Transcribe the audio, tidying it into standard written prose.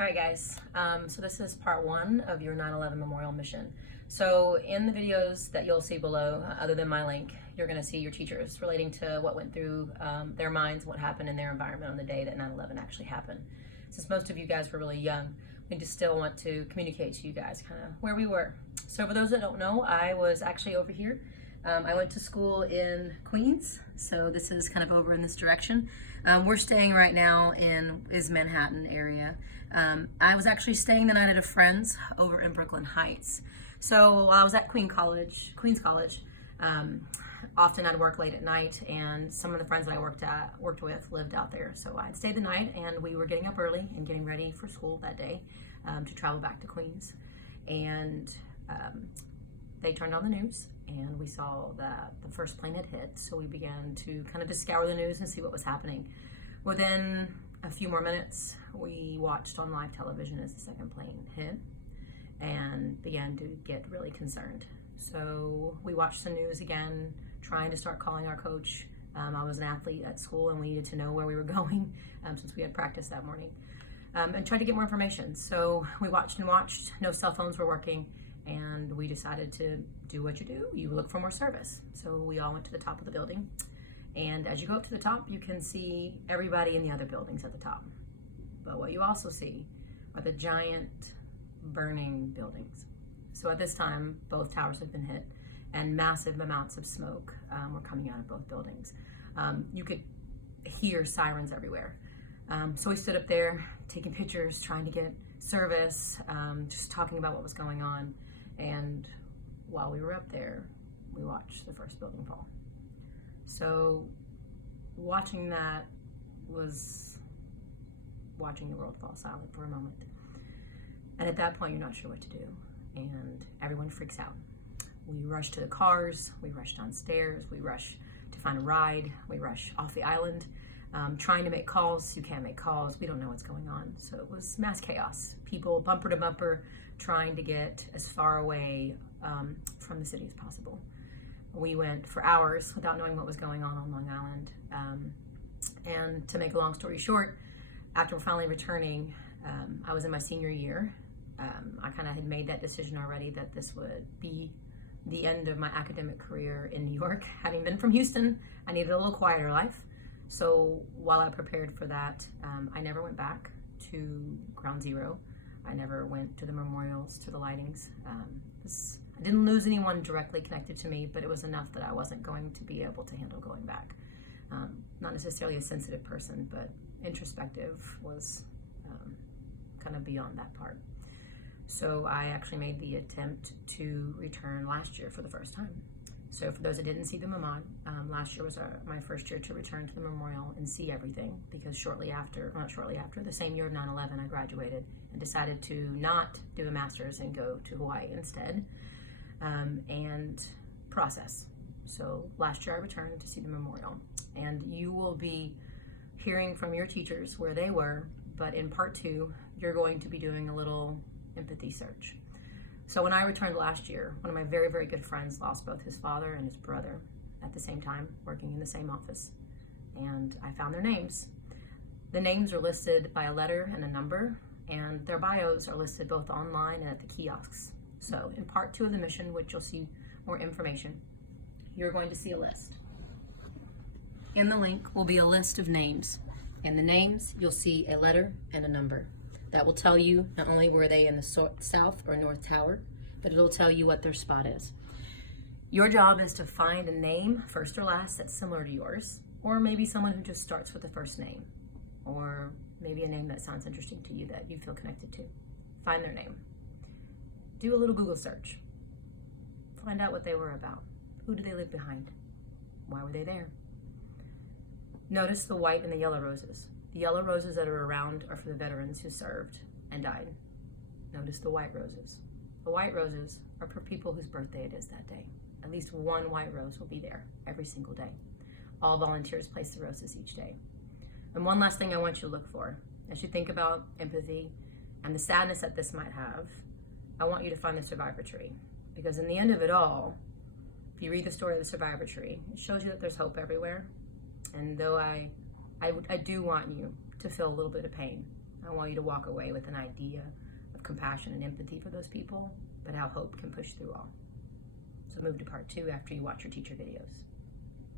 All right, guys. So this is part one of your 9/11 Memorial Mission. So in the videos that you'll see below, other than my link, you're going to see your teachers relating to what went through their minds, what happened in their environment on the day that 9/11 actually happened. Since most of you guys were really young, we just still want to communicate to you guys kind of where we were. So for those that don't know, I was actually over here. I went to school in Queens, so this is kind of over in this direction. We're staying right now in Manhattan area. I was actually staying the night at a friend's over in Brooklyn Heights. So while I was at Queens College, often I'd work late at night, and some of the friends that I worked with lived out there. So I'd stay the night, and we were getting up early and getting ready for school that day to travel back to Queens. And they turned on the news, and we saw that the first plane had hit. So we began to kind of just scour the news and see what was happening. Within a few more minutes, we watched on live television as the second plane hit and began to get really concerned. So we watched the news again, trying to start calling our coach. I was an athlete at school, and we needed to know where we were going since we had practice that morning, and tried to get more information. So we watched and watched. No cell phones were working, and we decided to do what you do. You look for more service. So we all went to the top of the building. And as you go up to the top, you can see everybody in the other buildings at the top. But what you also see are the giant burning buildings. So at this time, both towers had been hit, and massive amounts of smoke were coming out of both buildings. You could hear sirens everywhere. So we stood up there taking pictures, trying to get service, just talking about what was going on. And while we were up there, we watched the first building fall. So watching that was watching the world fall silent for a moment. And at that point, you're not sure what to do. And everyone freaks out. We rush to the cars, we rush downstairs, we rush to find a ride, we rush off the island, trying to make calls. You can't make calls, we don't know what's going on. So it was mass chaos. People bumper to bumper trying to get as far away from the city as possible. We went for hours without knowing what was going on Long Island. And to make a long story short, after finally returning, I was in my senior year. I kind of had made that decision already that this would be the end of my academic career in New York. Having been from Houston, I needed a little quieter life. So while I prepared for that, I never went back to Ground Zero. I never went to the memorials, to the lightings. I didn't lose anyone directly connected to me, but it was enough that I wasn't going to be able to handle going back. Not necessarily a sensitive person, but introspective was kind of beyond that part. So I actually made the attempt to return last year for the first time. So for those that didn't see the Mamad, last year was my first year to return to the memorial and see everything, because the same year of 9/11, I graduated and decided to not do a master's and go to Hawaii instead, and process. So last year I returned to see the memorial, and you will be hearing from your teachers where they were, but in part two, you're going to be doing a little empathy search. So when I returned last year, one of my very, very good friends lost both his father and his brother at the same time, working in the same office. And I found their names. The names are listed by a letter and a number, and their bios are listed both online and at the kiosks. So in part two of the mission, which you'll see more information, you're going to see a list. In the link will be a list of names. And the names, you'll see a letter and a number. That will tell you not only were they in the South or North Tower, but it'll tell you what their spot is. Your job is to find a name, first or last, that's similar to yours, or maybe someone who just starts with the first name, or maybe a name that sounds interesting to you that you feel connected to. Find their name. Do a little Google search. Find out what they were about. Who did they leave behind? Why were they there? Notice the white and the yellow roses. The yellow roses that are around are for the veterans who served and died. Notice the white roses. The white roses are for people whose birthday it is that day. At least one white rose will be there every single day. All volunteers place the roses each day. And one last thing I want you to look for, as you think about empathy and the sadness that this might have, I want you to find the survivor tree. Because in the end of it all, if you read the story of the survivor tree, it shows you that there's hope everywhere. And though I do want you to feel a little bit of pain, I want you to walk away with an idea of compassion and empathy for those people, but how hope can push through all. So move to part 2 after you watch your teacher videos.